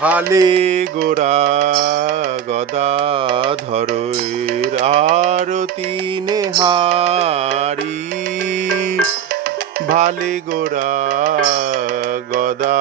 হালে গোরা গদা ধরের আরতি নেহারি। ভালে গোরা গদা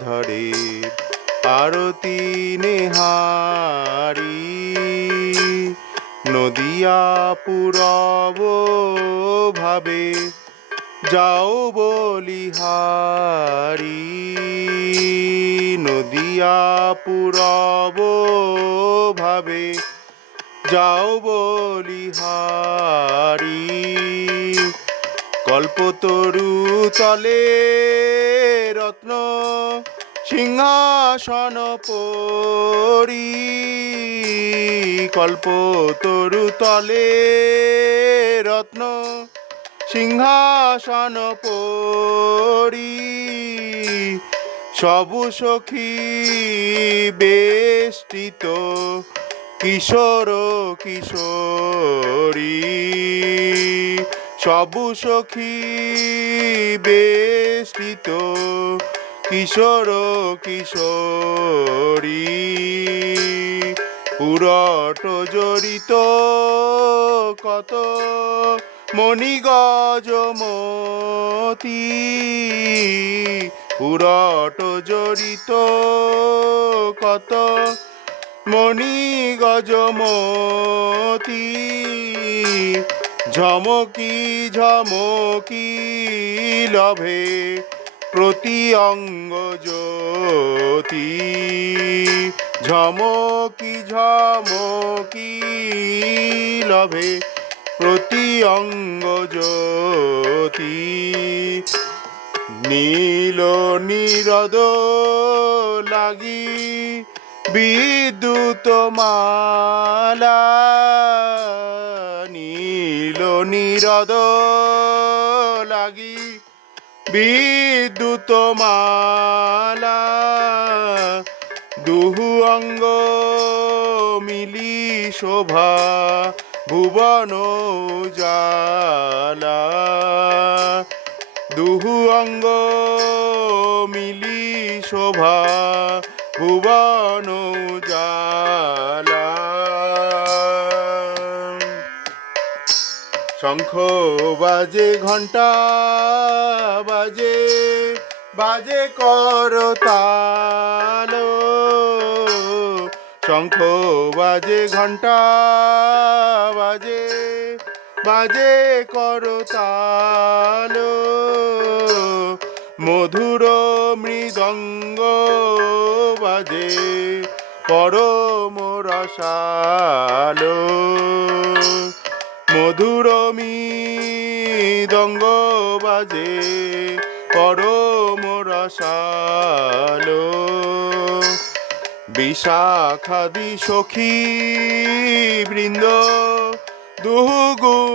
ধরে আরতি নেহারি। নদিয়া পুরব ভাবে যাও বলিহারি। পুরব ভাবে যাও বলিহারি। কল্পতরু তলে রত্ন সিংহাসন পরি। কল্পতরু তলে রত্ন সিংহাসন পরি। সবু সখী বেষ্টিত কিশোর কিশোরী। সবু সখী বেষ্টিত কিশোর কিশোরী। পুরট জড়িত কত মণিগজমতি পুরট জড়িত কত মণিগজমতি ঝমকি ঝমকি লভে প্রতি অঙ্গ জ্যোতি। ঝমকি ঝমকি লভে প্রতি অঙ্গ জ্যোতি। নীল নিরদ লাগি বিদ্যুৎ মালা। নীল নিরদ লাগি বিদ্যুৎ মালা। দুহু অঙ্গ মিলি শোভা ভুবন জালা দুহু অঙ্গ মিলি শোভা, ভুবন শঙ্খ বাজে ঘণ্টা বাজে বাজে করতাল শঙ্খ বাজে ঘণ্টা বাজে। বাজে করতাল মধুর মৃদঙ্গ বাজে পরম রসালো মধুর মৃদঙ্গ বাজে পরম রসালো বিশাখাদি সখী বৃন্দ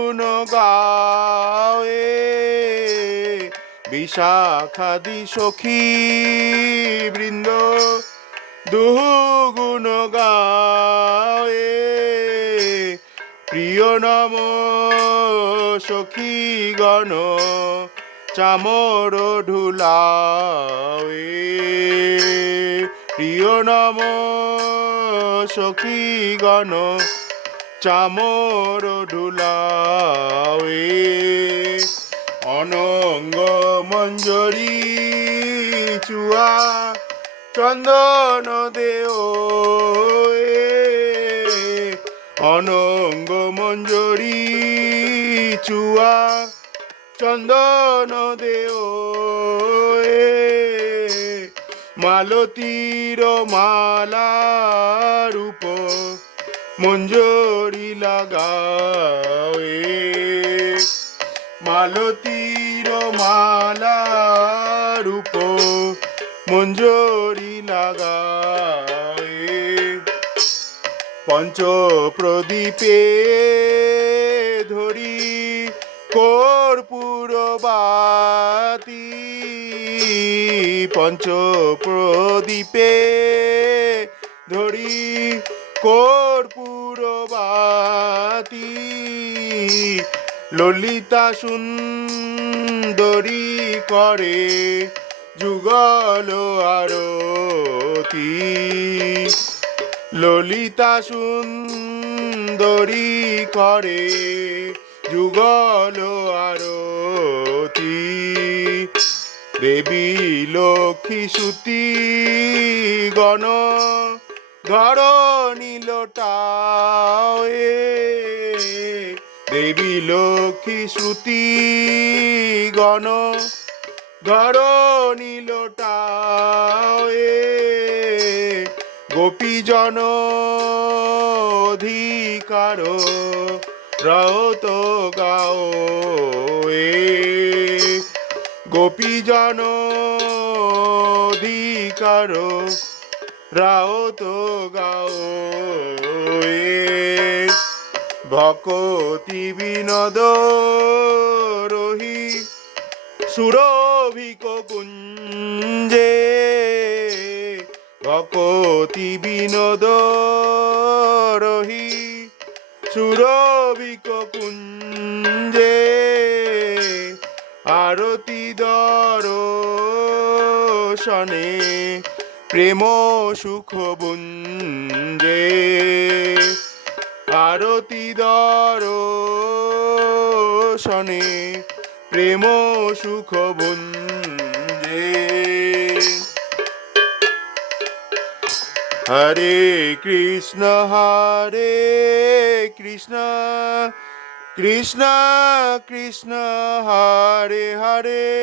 দুগুণ গায়ে বিশাখাদি সখী বৃন্দ, দুগুণ গায়ে প্রিয় নম সখী গণ, চামর ঢুলাওয়ে। প্রিয় নম সখী গণ চামর ঢুলাওয়ে, অনঙ্গ মঞ্জরি চুয়া চন্দন দেও অনঙ্গ মঞ্জরি চুয়া চন্দন দেও মালতীর মালা রূপ মঞ্জরি লাগাওয়ে মালতীর মালা রূপ মঞ্জরি লাগাওয়ে পঞ্চ প্রদীপে ধরি কর্পূর বাতি। পঞ্চ প্রদীপে ধরি কর্পূর বাতি ললিতা সুন্দরী করে যুগল আরতি আরতি ললিতা সুন্দরী করে যুগল আরতি দেবী লক্ষ্মী সুতি গণ ধর নীলটায়ে দেবী লক্ষ্মী শ্রুতি গণ। ধর নীলটায়ে গোপীজন অধিকার রত গাও এ। গোপীজন অধিকার রাওত গাও এ। ভকতি বিনোদ রহি সুরভিক কুঞ্জে। ভকতি বিনোদ রহি সুরভিক কুঞ্জে। আরতি দর্শনে প্রেম সুখ বুঞ্জে। আরতি দর্শনে প্রেম সুখ বুঞ্জে। হরে কৃষ্ণ হরে কৃষ্ণ কৃষ্ণ কৃষ্ণ, হরে হরে।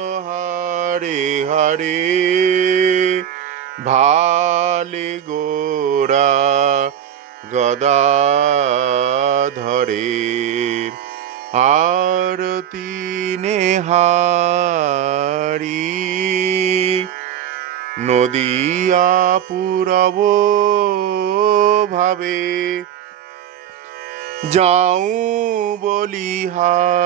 হরে ভালে গোরা গদা ধরে আরতি নেহারি নদিয়া পুরব ভাবে যাও বলিহারি।